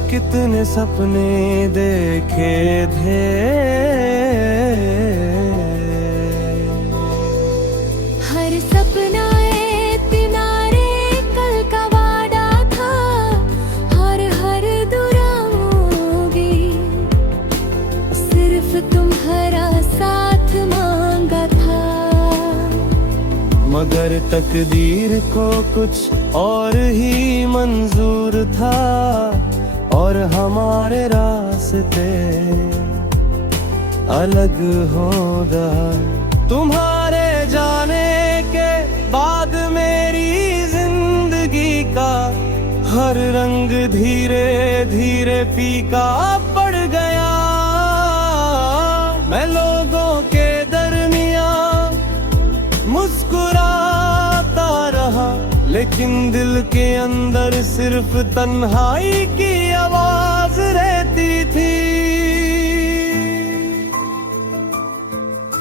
कितने सपने देखे थे। हर सपना इतना रे कल का वादा था, हर हर दुराओगे सिर्फ तुम्हारा साथ मांगा था। मगर तकदीर को कुछ और ही मंजूर था, और हमारे रास्ते अलग हो गए। तुम्हारे जाने के बाद मेरी जिंदगी का हर रंग धीरे धीरे फीका पड़ गया। मैं लोगों के दरमियां मुस्कुराता रहा, लेकिन दिल के अंदर सिर्फ तन्हाई की आवाज रहती थी।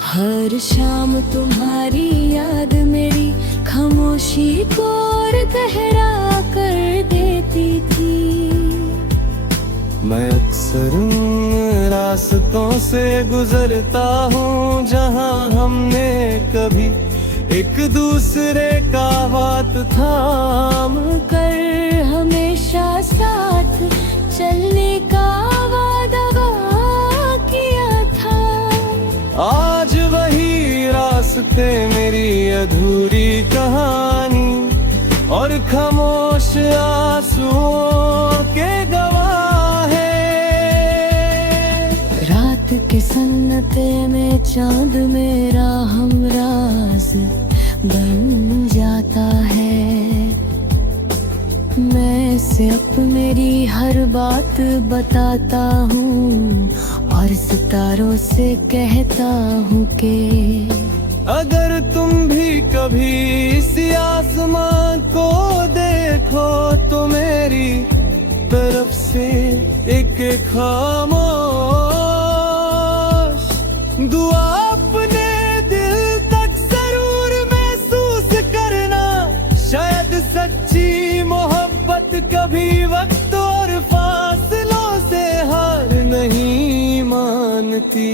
हर शाम तुम्हारी याद मेरी खामोशी को और गहरा कर देती थी। मैं अक्सर उन रास्तों से गुजरता हूँ जहाँ हमने कभी एक दूसरे का हाथ थाम कर हमेशा साथ चलने का वादा किया था। आज वही रास्ते मेरी अधूरी कहानी और खामोश आंसुओं के गवाह है। रात के सन्नाटे में चांद मेरा हमराज बन जाता है। मैं से अब मेरी हर बात बताता हूँ और सितारों से कहता हूँ कि अगर तुम भी कभी इस आसमां को देखो तो मेरी तरफ से एक खामोश दुआ अपने दिल तक जरूर महसूस करना। शायद सच्ची मोहब्बत कभी वक्त और फासलों से हार नहीं मानती।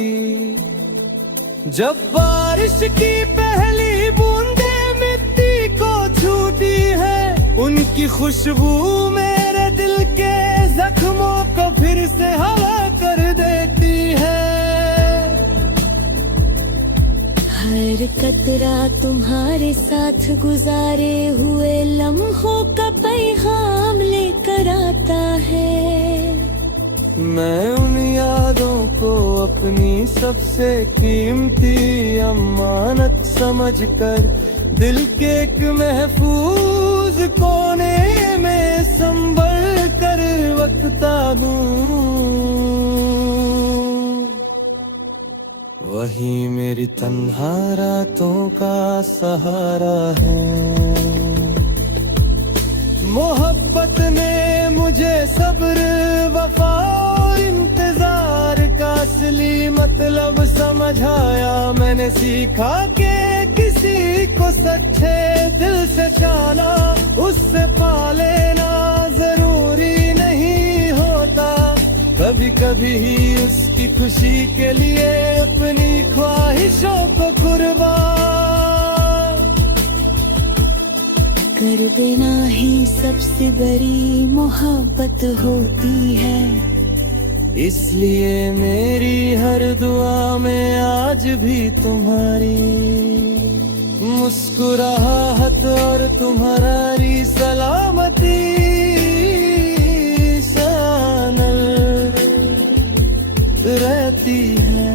जब बारिश की पहली बूंदे मिट्टी को छूती है, उनकी खुशबू मेरे दिल के जख्मों को फिर से हवा कर देती है। हर कतरा तुम्हारे साथ गुजारे हुए लम्हों का पैगाम लेकर आता है। मैं उन यादों को अपनी सबसे कीमती अमानत समझकर दिल के एक महफूज कोने में संभल कर रखता हूँ। वही मेरी तन्हा रातों का सहारा है। मोहब्बत ने मुझे सब्र वफा और इंतजार का असली मतलब समझाया। मैंने सीखा कि किसी को सच्चे दिल से चाहना, उससे पा लेना जरूरी नहीं होता। कभी कभी ही उसकी खुशी के लिए अपनी ख्वाहिशों को कुर्बान कर देना ही सबसे बड़ी मोहब्बत होती है। इसलिए मेरी हर दुआ में आज भी तुम्हारी मुस्कुराहट और तुम्हारी सलामती शामिल रहती है।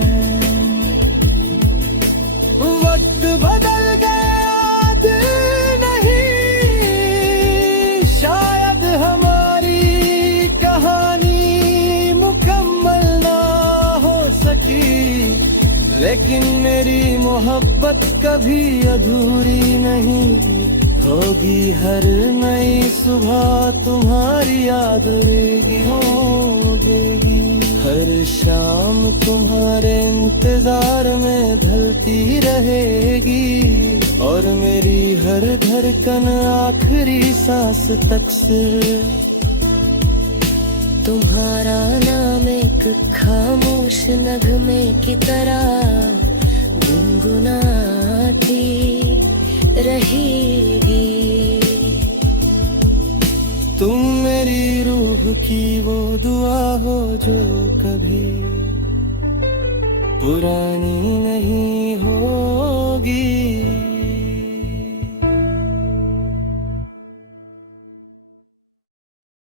वक्त बदल गया दिल नहीं, शायद हमारी कहानी मुकम्मल ना हो सकी, लेकिन मेरी मोहब्बत कभी अधूरी नहीं होगी। हर नई सुबह तुम्हारी याद रहेगी होगी। हर शाम तुम्हारे इंतजार में ढलती रहेगी, और मेरी हर धड़कन आखिरी सांस तक से तुम्हारा नाम एक खामोश नगमे की तरह गुनगुनाती रहेगी। तुम मेरी रूह की वो दुआ हो जो कभी पुरानी नहीं